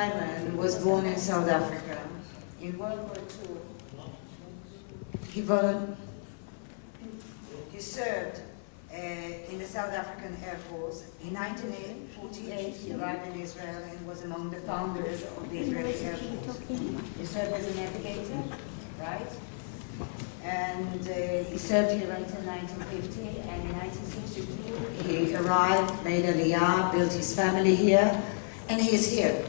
Simon was born in South Africa. In World War II, he served in the South African Air Force. In 1948, he arrived in Israel and was among the founders of the Israeli Air Force. He served as a navigator, right? And he served here until 1950, and in 1962 he arrived, made Aliyah, built his family here, and he is here.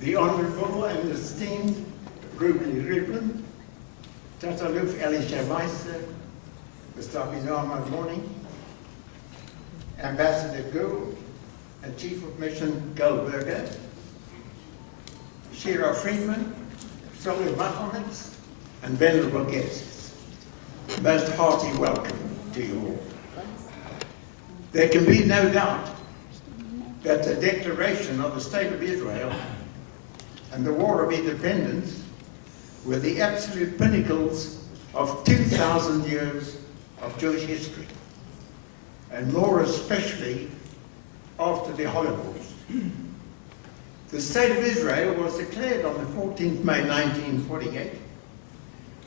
The Honorable and esteemed Group Reverend, Tataluf Elisha Meister, Mr. Abinah Morning, Ambassador Gould, and Chief of Mission Goldberger, Shira Friedman, fellow Machlmans, and venerable guests. Most hearty welcome to you all. There can be no doubt that the declaration of the State of Israel and the War of Independence were the absolute pinnacles of 2,000 years of Jewish history, and more especially after the Holocaust. The State of Israel was declared on the 14th May 1948,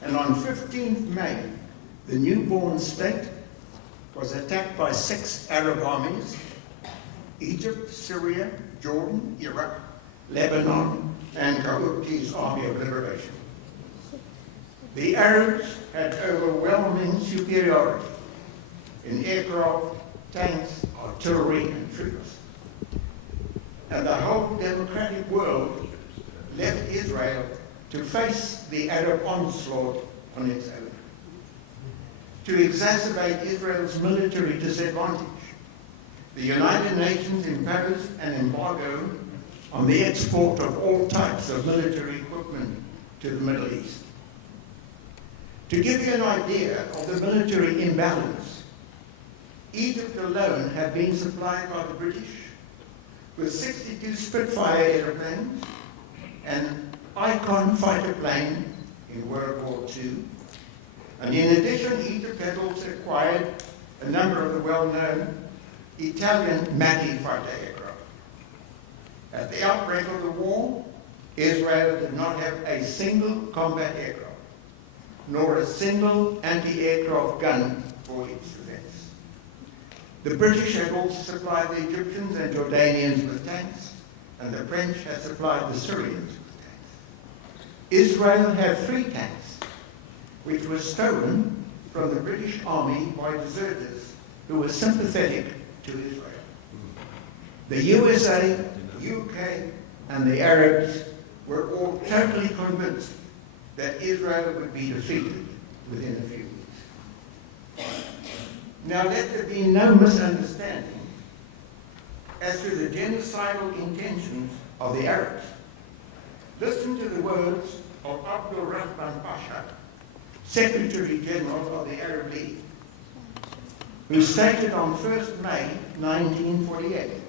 and on 15th May, the newborn state was attacked by 6 Arab armies: Egypt, Syria, Jordan, Iraq, Lebanon, and Kauk's Army of Liberation. The Arabs had overwhelming superiority in aircraft, tanks, artillery, and troops. And the whole democratic world left Israel to face the Arab onslaught on its own. To exacerbate Israel's military disadvantage, the United Nations imposed an embargo on the export of all types of military equipment to the Middle East. To give you an idea of the military imbalance, Egypt alone had been supplied by the British with 62 Spitfire airplanes, an Icon fighter plane in World War II, and in addition, Egypt had also acquired a number of the well-known Italian Machl fighter aircraft. At the outbreak of the war, Israel did not have a single combat aircraft, nor a single anti-aircraft gun for its defense. The British had also supplied the Egyptians and Jordanians with tanks, and the French had supplied the Syrians with tanks. Israel had 3 tanks, which were stolen from the British Army by deserters who were sympathetic to Israel. The USA, UK, and the Arabs were all totally convinced that Israel would be defeated within a few weeks. Now, let there be no misunderstanding as to the genocidal intentions of the Arabs. Listen to the words of Abdul Rahman Pasha, Secretary General of the Arab League, who stated on 1st May 1948,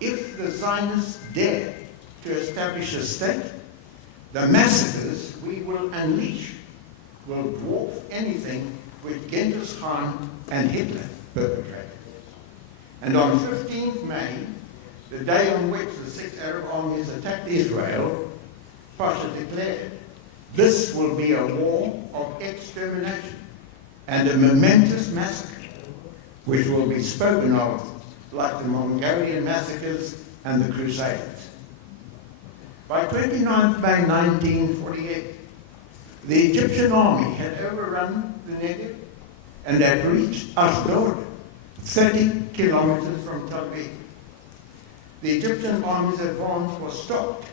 if the Zionists dare to establish a state, the massacres we will unleash will dwarf anything which Genghis Khan and Hitler perpetrated. And on 15th May, the day on which the 6 Arab armies attacked Israel, Pasha declared, this will be a war of extermination and a momentous massacre, which will be spoken of like the Mongolian massacres and the Crusades. By 29th May 1948, the Egyptian army had overrun the Negev and had reached Ashdod, 30 kilometers from Tel Aviv. The Egyptian army's advance was stopped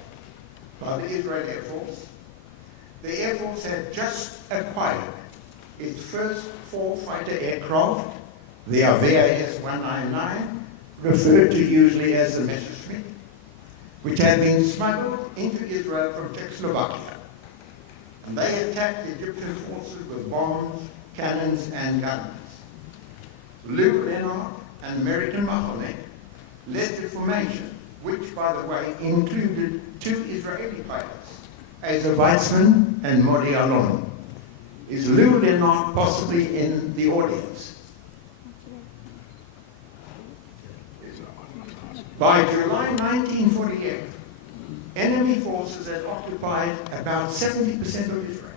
by the Israeli Air Force. The Air Force had just acquired its first 4 fighter aircraft, the Avea S-199, referred to usually as the Messerschmitt, which had been smuggled into Israel from Czechoslovakia. And they attacked the Egyptian forces with bombs, cannons, and guns. Lou Leonard and American Machl led the formation, which, by the way, included 2 Israeli pilots, Asa Weizmann and Modi Alon. Is Lou Lenart possibly in the audience? By July 1948, enemy forces had occupied about 70% of Israel.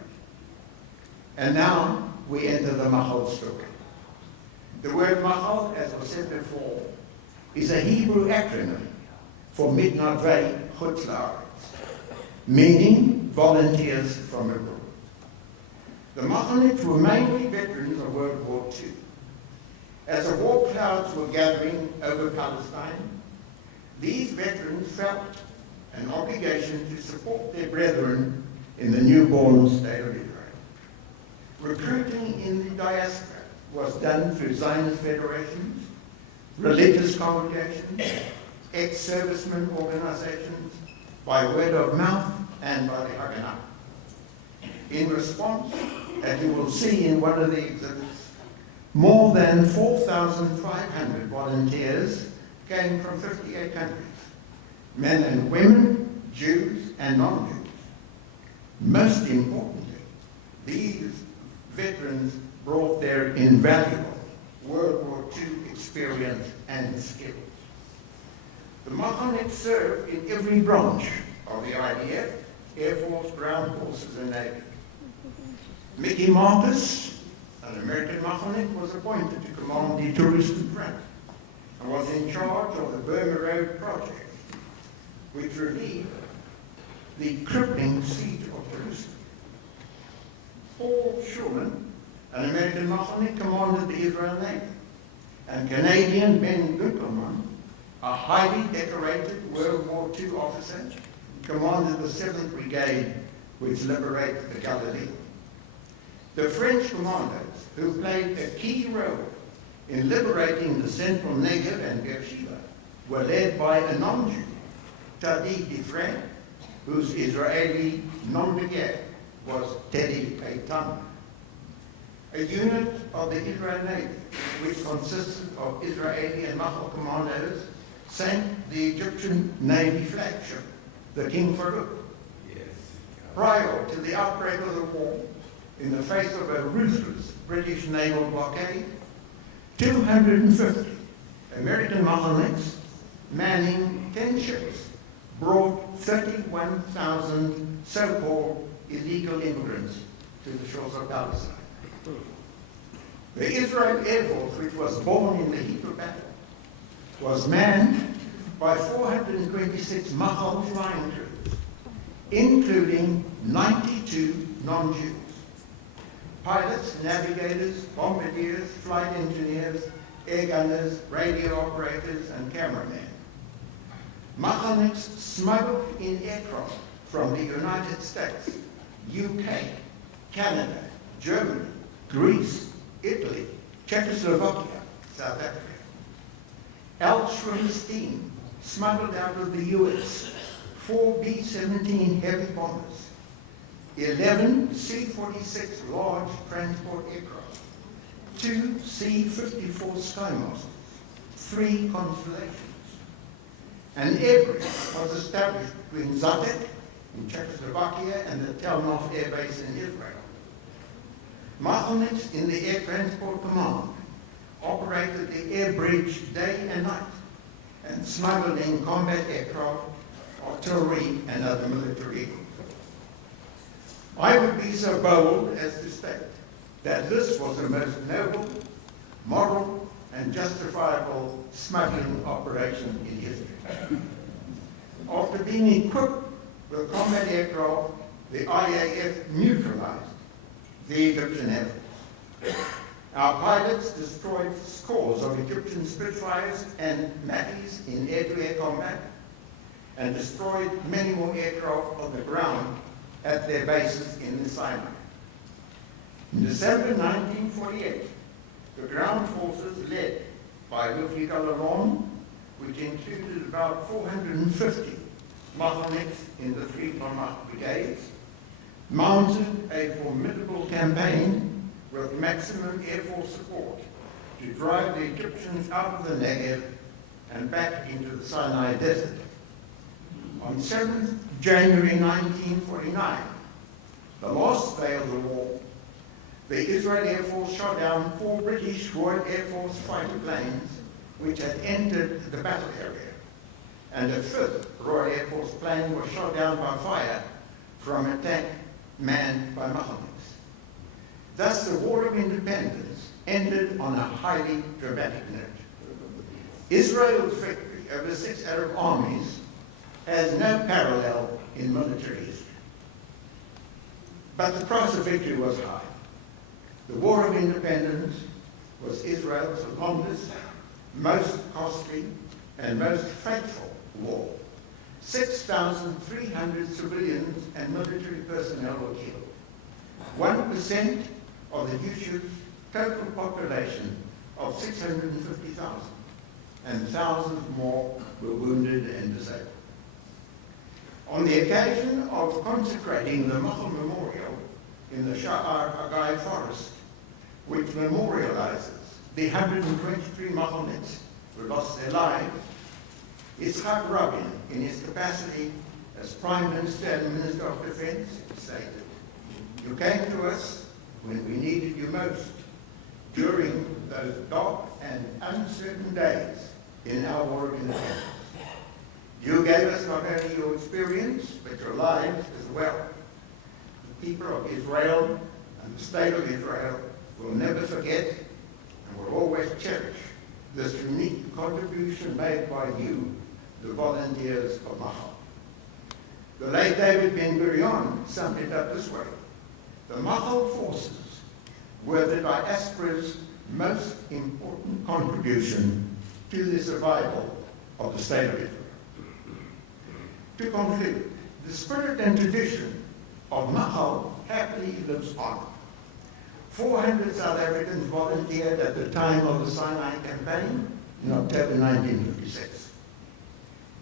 And now we enter the Machl story. The word Machl, as was said before, is a Hebrew acronym for Mitnavei Chutz La'aretz, meaning volunteers from abroad. The Machlniks were mainly veterans of World War II. As the war clouds were gathering over Palestine, these veterans felt an obligation to support their brethren in the newborn state of Israel. Recruiting in the diaspora was done through Zionist federations, religious congregations, ex-servicemen organizations, by word of mouth and by the Haganah. In response, as you will see in one of the exhibits, more than 4,500 volunteers came from 58 countries, men and women, Jews and non-Jews. Most importantly, these veterans brought their invaluable World War II experience and skills. The Machlniks served in every branch of the IDF, Air Force, Ground Forces, and Navy. Mickey Marcus, an American Machlnik, was appointed to command the Touristen Front and was in charge of the Burma Road project, which relieved the crippling siege of Jerusalem. Paul Schulman, an American Machlnik, commanded the Israel Navy, and Canadian Ben Gunkelman, a highly decorated World War II officer, commanded the 7th Brigade, which liberated the Galilee. The French commandos, who played a key role in liberating the central Negev and Beersheba, were led by a non-Jew, Tadi Difren, whose Israeli nom de guerre was Teddy Eitan. A unit of the Israel Navy, which consisted of Israeli and Machl commandos, sank the Egyptian Navy flagship, the King Farouk. Prior to the outbreak of the war, in the face of a ruthless British naval blockade, 250 American Machlniks, manning 10 ships, brought 31,000 so-called illegal immigrants to the shores of Palestine. The Israel Air Force, which was born in the heat of battle, was manned by 426 Machl flying crews, including 92 non-Jews. Pilots, navigators, bombardiers, flight engineers, air gunners, radio operators, and cameramen. Machlniks smuggled in aircraft from the United States, UK, Canada, Germany, Greece, Italy, Czechoslovakia, South Africa. Al Schwimmer's team smuggled out of the US 4 B-17 heavy bombers, 11 C-46 large transport aircraft, 2 C-54 Skymasters, 3 Constellations. An air bridge was established between Zatek in Czechoslovakia and the Telnof Air Base in Israel. Machlniks in the Air Transport Command operated the air bridge day and night and smuggled in combat aircraft, artillery, and other military equipment. I would be so bold as to state that this was the most noble, moral, and justifiable smuggling operation in history. After being equipped with combat aircraft, the IAF neutralized the Egyptian Air Force. Our pilots destroyed scores of Egyptian Spitfires and Machls in air-to-air combat and destroyed many more aircraft on the ground at their bases in the Sinai. In December 1948, the ground forces led by Lufi Galalon, which included about 450 Machlniks in the 3 brigades, mounted a formidable campaign with maximum Air Force support to drive the Egyptians out of the Negev and back into the Sinai Desert. On 7th January 1949, the last day of the war, the Israeli Air Force shot down 4 British Royal Air Force fighter planes which had entered the battle area, and a 5th Royal Air Force plane was shot down by fire from an attack manned by Machl. Thus, the War of Independence ended on a highly dramatic note. Israel's victory over 6 Arab armies has no parallel in military history. But the price of victory was high. The War of Independence was Israel's longest, most costly, and most faithful war. 6,300 civilians and military personnel were killed. 1% of the Yishuv's total population of 650,000, and thousands more were wounded and disabled. On the occasion of consecrating the Machl Memorial in the Sha'ar Hagai forest, which memorializes the 123 Machlniks who lost their lives, Yitzhak Rabin, in his capacity as Prime Minister and Minister of Defense, stated, "You came to us when we needed you most, during those dark and uncertain days in our War of Independence. You gave us not only your experience, but your lives as well. The people of Israel and the state of Israel will never forget and will always cherish this unique contribution made by you, the volunteers of Machl." The late David Ben-Gurion summed it up this way: "The Machl forces were the diaspora's most important contribution to the survival of the state of Israel." To conclude, the spirit and tradition of Machl happily lives on. 400 South Africans volunteered at the time of the Sinai campaign in October 1956.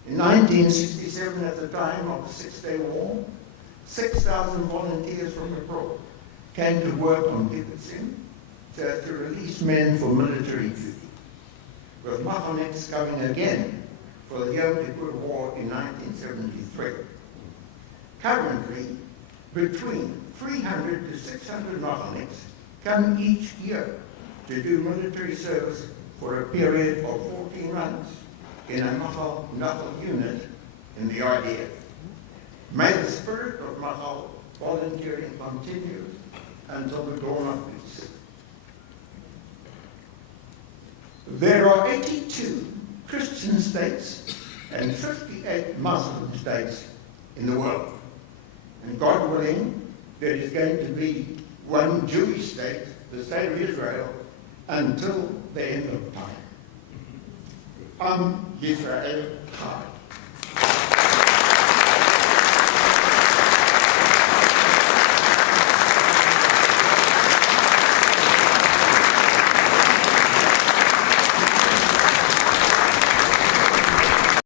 In 1967, at the time of the Six-Day War, 6,000 volunteers from abroad came to work on kibbutzim so as to release men for military duty, with Machlniks coming again for the Yom Kippur War in 1973. Currently, between 300 to 600 Machlniks come each year to do military service for a period of 14 months in a Machl unit in the IDF. May the spirit of Machl volunteering continue until the dawn of peace. There are 82 Christian states and 58 Muslim states in the world. And God willing, there is going to be one Jewish state, the state of Israel, until the end of time. Yisrael Chai.